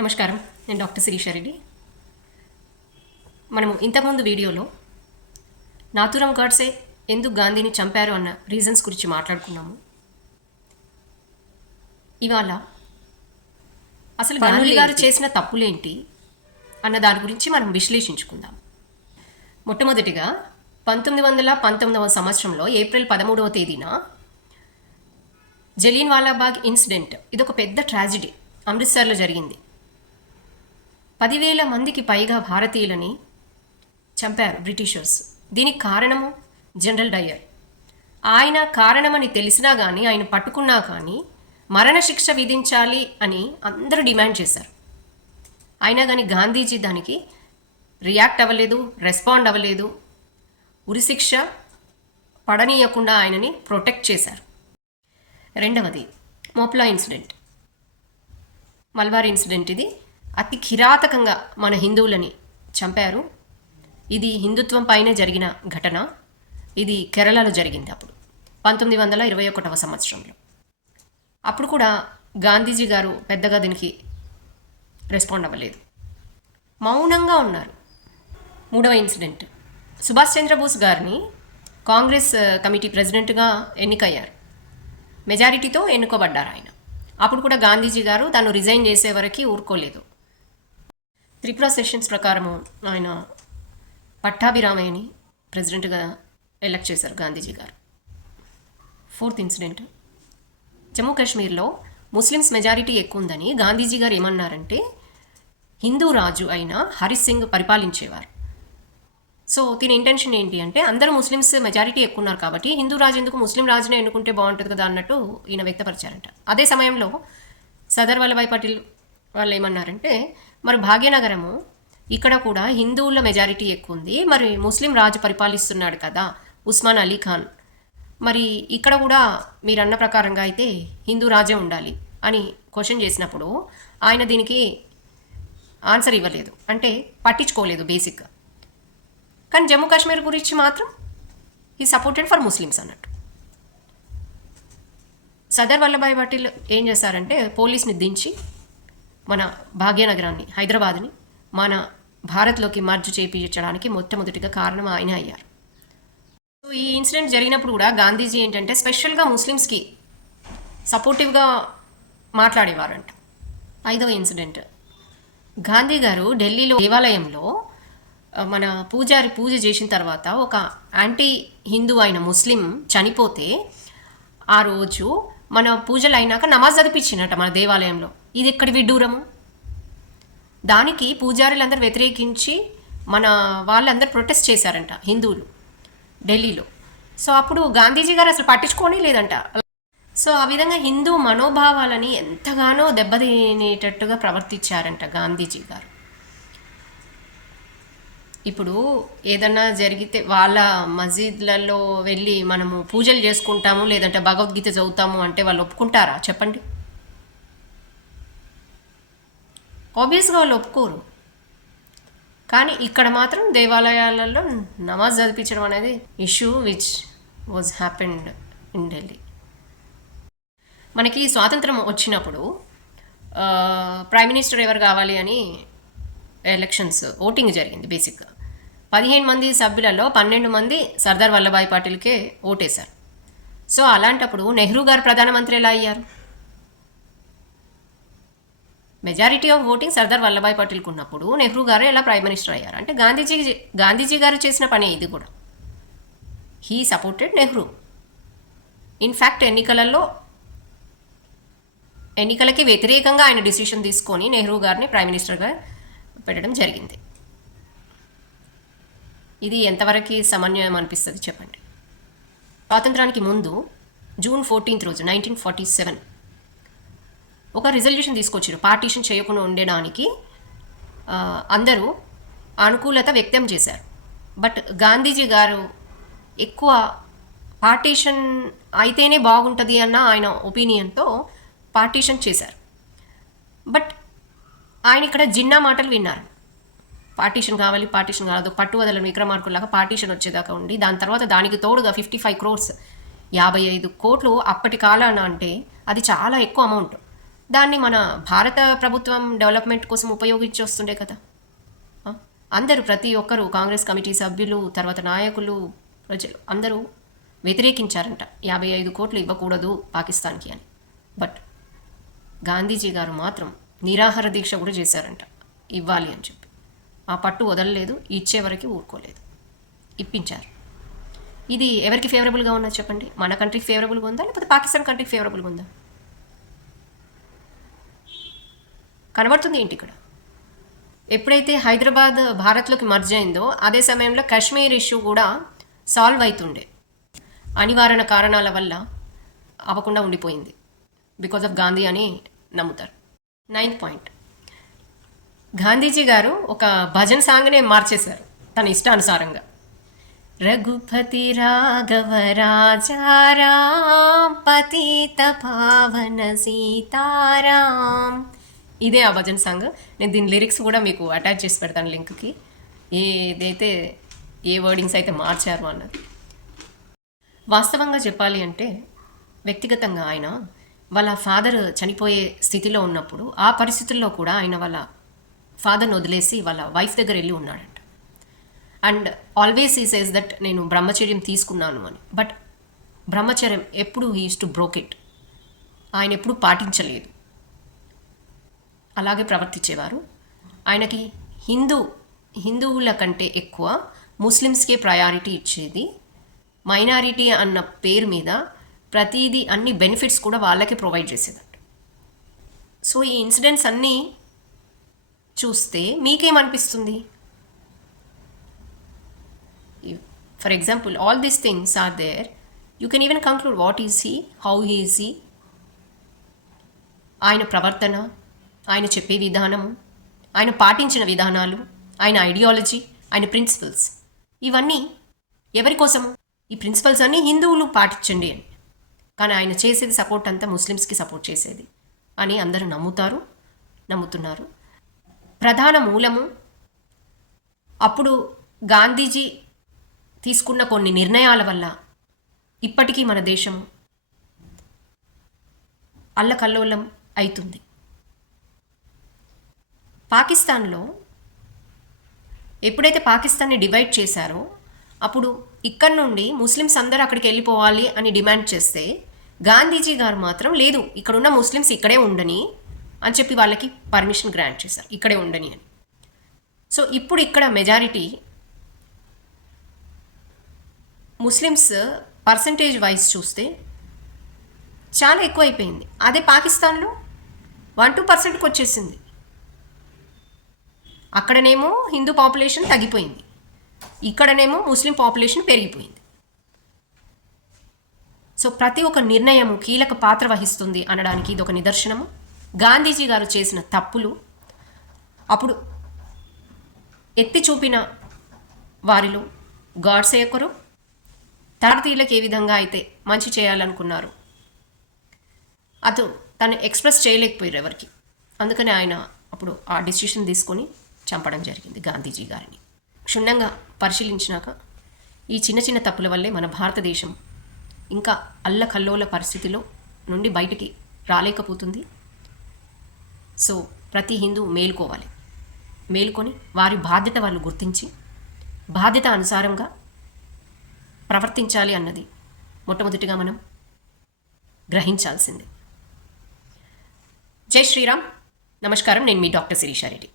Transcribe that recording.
నమస్కారం. నేను డాక్టర్ శిరీషారెడ్డి. మనము ఇంతకుముందు వీడియోలో నాథూరాం గాడ్సే ఎందుకు గాంధీని చంపారు అన్న రీజన్స్ గురించి మాట్లాడుకున్నాము. ఇవాళ అసలు గాంధీ గారు చేసిన తప్పులేంటి అన్న దాని గురించి మనం విశ్లేషించుకుందాం. మొట్టమొదటిగా 1919వ సంవత్సరంలో ఏప్రిల్ 13వ తేదీన జలియన్ వాలాబాగ్ ఇన్సిడెంట్, ఇదొక పెద్ద ట్రాజిడీ అమృత్సర్లో జరిగింది. 10,000 మందికి పైగా భారతీయులని చంపారు బ్రిటిషర్స్. దీనికి కారణము జనరల్ డయ్యర్. ఆయన కారణమని తెలిసినా కానీ, ఆయన పట్టుకున్నా కానీ మరణశిక్ష విధించాలి అని అందరూ డిమాండ్ చేశారు. అయినా కానీ గాంధీజీ దానికి రియాక్ట్ అవ్వలేదు, రెస్పాండ్ అవ్వలేదు. ఉరిశిక్ష పడనీయకుండా ఆయనని ప్రొటెక్ట్ చేశారు. రెండవది మోప్లా ఇన్సిడెంట్, మల్బార్ ఇన్సిడెంట్. ఇది అతి కిరాతకంగా మన హిందువులని చంపారు. ఇది హిందుత్వం పైనే జరిగిన ఘటన. ఇది కేరళలో జరిగింది అప్పుడు 1921వ సంవత్సరంలో. అప్పుడు కూడా గాంధీజీ గారు పెద్దగా దీనికి రెస్పాండ్ అవ్వలేదు, మౌనంగా ఉన్నారు. మూడవ ఇన్సిడెంట్, సుభాష్ చంద్రబోస్ గారిని కాంగ్రెస్ కమిటీ ప్రెసిడెంట్గా ఎన్నికయ్యారు. మెజారిటీతో ఎన్నుకోబడ్డారు ఆయన. అప్పుడు కూడా గాంధీజీ గారు తను రిజైన్ చేసే వరకు ఊరుకోలేదు. త్రిపుర సెషన్స్ ప్రకారము ఆయన పట్టాభిరామయ్యని ప్రెసిడెంట్గా ఎలక్ట్ చేశారు గాంధీజీ గారు. ఫోర్త్ ఇన్సిడెంట్, జమ్మూ కాశ్మీర్లో ముస్లిమ్స్ మెజారిటీ ఎక్కువ ఉందని గాంధీజీ గారు ఏమన్నారంటే, హిందూ రాజు అయిన హరి సింగ్ పరిపాలించేవారు. సో దీని ఇంటెన్షన్ ఏంటి అంటే, అందరూ ముస్లిమ్స్ మెజారిటీ ఎక్కువ ఉన్నారు కాబట్టి హిందూ రాజు ఎందుకు, ముస్లిం రాజునే ఎన్నుకుంటే బాగుంటుంది కదా అన్నట్టు ఈయన వ్యక్తపరిచారంట. అదే సమయంలో సర్దార్ వల్లభాయ్ పటేల్ వాళ్ళు ఏమన్నారంటే, మరి భాగ్యనగరము ఇక్కడ కూడా హిందువుల మెజారిటీ ఎక్కువ ఉంది, మరి ముస్లిం రాజు పరిపాలిస్తున్నాడు కదా ఉస్మాన్ అలీ ఖాన్, మరి ఇక్కడ కూడా మీరు అన్న ప్రకారంగా అయితే హిందూ రాజే ఉండాలి అని క్వశ్చన్ చేసినప్పుడు ఆయన దీనికి ఆన్సర్ ఇవ్వలేదు, అంటే పట్టించుకోలేదు బేసిక్గా. కానీ జమ్మూ కాశ్మీర్ గురించి మాత్రం ఈ సపోర్టెడ్ ఫర్ ముస్లిమ్స్ అన్నట్టు. సర్దార్ వల్లభాయ్ పటేల్ ఏం చేశారంటే, పోలీస్ని దించి మన భాగ్యనగరాన్ని, హైదరాబాద్ని మన భారత్లోకి మర్జ్ చేయించడానికి మొట్టమొదటిగా కారణం ఆయన అయ్యారు. సో ఈ ఇన్సిడెంట్ జరిగినప్పుడు కూడా గాంధీజీ ఏంటంటే స్పెషల్గా ముస్లిమ్స్కి సపోర్టివ్గా మాట్లాడేవారంట. ఐదవ ఇన్సిడెంట్, గాంధీ గారు ఢిల్లీలో దేవాలయంలో మన పూజారి పూజ చేసిన తర్వాత ఒక యాంటీ హిందూ అయిన ముస్లిం చనిపోతే ఆ రోజు మన పూజలు అయినాక నమాజ్ చదివించినట్ట మన దేవాలయంలో. ఇది ఎక్కడి విడ్డూరము? దానికి పూజారులందరూ వ్యతిరేకించి మన వాళ్ళందరూ ప్రొటెస్ట్ చేశారంట హిందువులు ఢిల్లీలో. సో అప్పుడు గాంధీజీ గారు అసలు పట్టించుకోనే లేదంట. సో ఆ విధంగా హిందూ మనోభావాలని ఎంతగానో దెబ్బతినేటట్టుగా ప్రవర్తించారంట గాంధీజీ గారు. ఇప్పుడు ఏదన్నా జరిగితే వాళ్ళ మసీద్లలో వెళ్ళి మనము పూజలు చేసుకుంటాము, లేదంటే భగవద్గీత చదువుతాము అంటే వాళ్ళు ఒప్పుకుంటారా చెప్పండి? ఆబ్వియస్గా వాళ్ళు ఒప్పుకోరు. కానీ ఇక్కడ మాత్రం దేవాలయాలలో నమాజ్ చదివించడం అనేది issue which was happened in Delhi. మనకి స్వాతంత్రం వచ్చినప్పుడు ప్రైమ్ మినిస్టర్ ఎవరు కావాలి అని ఎలక్షన్స్ ఓటింగ్ జరిగింది. బేసిక్గా 15 మంది సభ్యులలో 12 మంది సర్దార్ వల్లభాయ్ పటేల్కే ఓటేశారు. సో అలాంటప్పుడు నెహ్రూ గారు ప్రధానమంత్రి ఎలా అయ్యారు? Majority of voting Sardar Vallabhbhai పటేల్కి ఉన్నప్పుడు నెహ్రూ గారు ఎలా ప్రైమ్ మినిస్టర్ అయ్యారు? అంటే గాంధీజీ గారు చేసిన పనే ఇది కూడా. He supported Nehru. ఇన్ఫ్యాక్ట్ ఎన్నికలకి వ్యతిరేకంగా ఆయన డిసిషన్ తీసుకొని నెహ్రూ గారిని ప్రైమ్ మినిస్టర్గా పెట్టడం జరిగింది. ఇది ఎంతవరకు సమన్వయం అనిపిస్తుంది చెప్పండి? స్వాతంత్రానికి ముందు జూన్ 14 రోజు 1947 ఒక రిజల్యూషన్ తీసుకొచ్చారు. పార్టీషన్ చేయకుండా ఉండడానికి అందరూ అనుకూలత వ్యక్తం చేశారు. బట్ గాంధీజీ గారు ఎక్కువ పార్టీషన్ అయితేనే బాగుంటుంది అన్న ఆయన ఒపీనియన్తో పార్టీషన్ చేశారు. బట్ ఆయన ఇక్కడ జిన్నా మాటలు విన్నారు. పార్టీషన్ కావాలి, పార్టీషన్ కాదు, పట్టువదలని విక్రమార్కుల్లాగా పార్టీషన్ వచ్చేదాకా ఉండి దాని తర్వాత దానికి తోడుగా 55 crores 55 కోట్లు అప్పటి కాలాన అంటే అది చాలా ఎక్కువ అమౌంట్. దాన్ని మన భారత ప్రభుత్వం డెవలప్మెంట్ కోసం ఉపయోగించి వస్తుండే కదా. అందరూ ప్రతి ఒక్కరు కాంగ్రెస్ కమిటీ సభ్యులు, తర్వాత నాయకులు, ప్రజలు అందరూ వ్యతిరేకించారంట 55 కోట్లు ఇవ్వకూడదు పాకిస్తాన్కి అని. బట్ గాంధీజీ గారు మాత్రం నిరాహార దీక్ష కూడా చేశారంట ఇవ్వాలి అని చెప్పి. ఆ పట్టు వదలలేదు, ఇచ్చే వరకు ఊరుకోలేదు, ఇప్పించారు. ఇది ఎవరికి ఫేవరబుల్గా ఉన్నది చెప్పండి? మన కంట్రీకి ఫేవరబుల్గా ఉందా లేకపోతే పాకిస్తాన్ కంట్రీకి ఫేవరబుల్గా ఉందా? కనబడుతుంది ఏంటి ఇక్కడ? ఎప్పుడైతే హైదరాబాద్ భారత్లోకి మర్జ్ అయిందో అదే సమయంలో కాశ్మీర్ ఇష్యూ కూడా సాల్వ్ అవుతుండే. అనివారణ కారణాల వల్ల అవ్వకుండా ఉండిపోయింది. బికాజ్ ఆఫ్ గాంధీ అని నమ్ముతారు. 9th పాయింట్, గాంధీజీ గారు ఒక భజన్ సాంగ్నే మార్చేశారు తన ఇష్టానుసారంగా. రఘుపతి రాఘవ రాజారాం పతిత పావన సీతారాం, ఇదే ఆ భజన్ సాంగ్. నేను దీని లిరిక్స్ కూడా మీకు అటాచ్ చేసి పెడతాను లింక్కి, ఏదైతే ఏ వర్డింగ్స్ అయితే మార్చారు అన్నది. వాస్తవంగా చెప్పాలి అంటే వ్యక్తిగతంగా ఆయన వాళ్ళ ఫాదర్ చనిపోయే స్థితిలో ఉన్నప్పుడు ఆ పరిస్థితుల్లో కూడా ఆయన వాళ్ళ ఫాదర్ని వదిలేసి వాళ్ళ వైఫ్ దగ్గర వెళ్ళి ఉన్నాడంట. అండ్ ఆల్వేస్ ఈ సేస్ దట్ నేను బ్రహ్మచర్యం తీసుకున్నాను అని. బట్ బ్రహ్మచర్యం ఎప్పుడు he use to broke it, ఆయన ఎప్పుడు పాటించలేదు, అలాగే ప్రవర్తించేవారు. ఆయనకి హిందువుల కంటే ఎక్కువ ముస్లిమ్స్కే ప్రయారిటీ ఇచ్చేది. మైనారిటీ అన్న పేరు మీద ప్రతిదీ అన్ని బెనిఫిట్స్ కూడా వాళ్ళకే ప్రొవైడ్ చేసేదంట. సో ఈ ఇన్సిడెంట్స్ అన్నీ చూస్తే మీకేమనిపిస్తుంది? For example, all these things are there. You can even conclude what is he, how he is he, ఆయన ప్రవర్తన, ఆయన చెప్పే విధానము, ఆయన పాటించిన విధానాలు, ఆయన ఐడియాలజీ, ఆయన ప్రిన్సిపల్స్, ఇవన్నీ ఎవరి కోసము? ఈ ప్రిన్సిపల్స్ అన్నీ హిందువులు పాటించండి అని. కానీ ఆయన చేసేది సపోర్ట్ అంతా ముస్లిమ్స్కి సపోర్ట్ చేసేది అని అందరూ నమ్ముతున్నారు. ప్రధాన మూలము అప్పుడు గాంధీజీ తీసుకున్న కొన్ని నిర్ణయాల వల్ల ఇప్పటికీ మన దేశం అల్లకల్లోలం అవుతుంది. పాకిస్తాన్లో ఎప్పుడైతే పాకిస్తాన్ని డివైడ్ చేశారో అప్పుడు ఇక్కడ నుండి ముస్లిమ్స్ అందరూ అక్కడికి వెళ్ళిపోవాలి అని డిమాండ్ చేస్తే గాంధీజీ గారు మాత్రం లేదు, ఇక్కడున్న ముస్లిమ్స్ ఇక్కడే ఉండని అని చెప్పి వాళ్ళకి పర్మిషన్ గ్రాంట్ చేశారు, ఇక్కడే ఉండని అని. సో ఇప్పుడు ఇక్కడ మెజారిటీ ముస్లిమ్స్ పర్సంటేజ్ వైజ్ చూస్తే చాలా ఎక్కువ అయిపోయింది. అదే పాకిస్తాన్లో 1-2% వచ్చేసింది. అక్కడనేమో హిందూ పాపులేషన్ తగ్గిపోయింది, ఇక్కడనేమో ముస్లిం పాపులేషన్ పెరిగిపోయింది. సో ప్రతి ఒక్క నిర్ణయము కీలక పాత్ర వహిస్తుంది అనడానికి ఇది ఒక నిదర్శనము. గాంధీజీ గారు చేసిన తప్పులు అప్పుడు ఎత్తి చూపిన వారిలో గాడ్సే ఒకరు. భారతీయులకు ఏ విధంగా అయితే మంచి చేయాలనుకున్నారు తను ఎక్స్ప్రెస్ చేయలేకపోయారు ఎవరికి. అందుకని ఆయన అప్పుడు ఆ డిసిషన్ తీసుకొని చంపడం జరిగింది గాంధీజీ గారిని. క్షుణ్ణంగా పరిశీలించినాక ఈ చిన్న చిన్న తప్పుల వల్లే మన భారతదేశం ఇంకా అల్లకల్లోల పరిస్థితిలో నుండి బయటికి రాలేకపోతుంది. సో ప్రతి హిందూ మేలుకొని వారి బాధ్యత వాళ్ళు గుర్తించి బాధ్యత అనుసారంగా ప్రవర్తించాలి అన్నది మొట్టమొదటిగా మనం గ్రహించాల్సింది. జై శ్రీరామ్. నమస్కారం. నేను మీ డాక్టర్ శిరీషారెడ్డి.